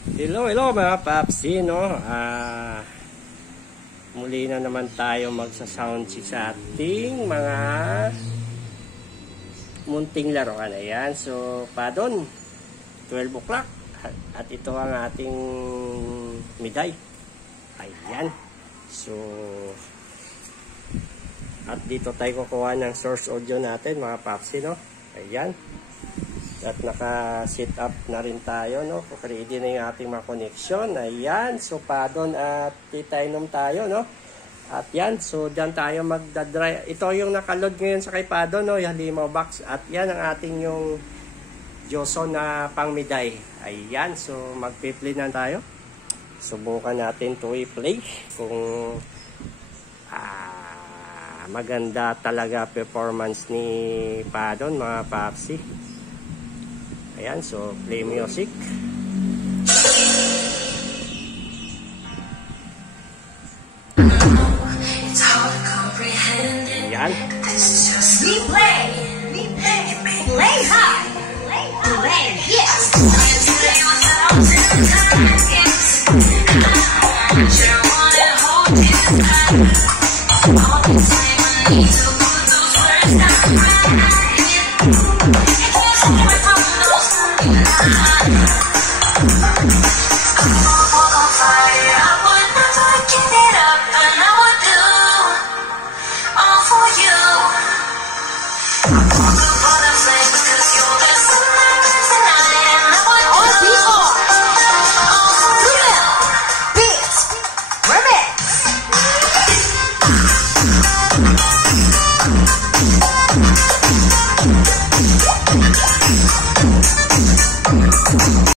Hello mga papsi, no? Muli na naman tayo magsa-sound sa ating mga munting laruan. Ayan, so padon 12 o'clock at ito ang ating miday. Ayan, so at dito tayo kukuha ng source audio natin mga papsi, no? Ayan, at naka-set up na rin tayo, no? Ready na yung ating mga connection. Ayan, so padon at titainom tayo, no? At yan, so dyan tayo magdadry. Ito yung nakaload ngayon sa kay padon, no? Yung limo box. At yan ang ating yung Joson na pangmiday. Ayan, so magpi-play na tayo. Subukan natin to i-play kung maganda talaga performance ni padon mga papsi. Ayan, so play music. Ayan. This is just me play. It may lay high. Lay yes. I'm on fire.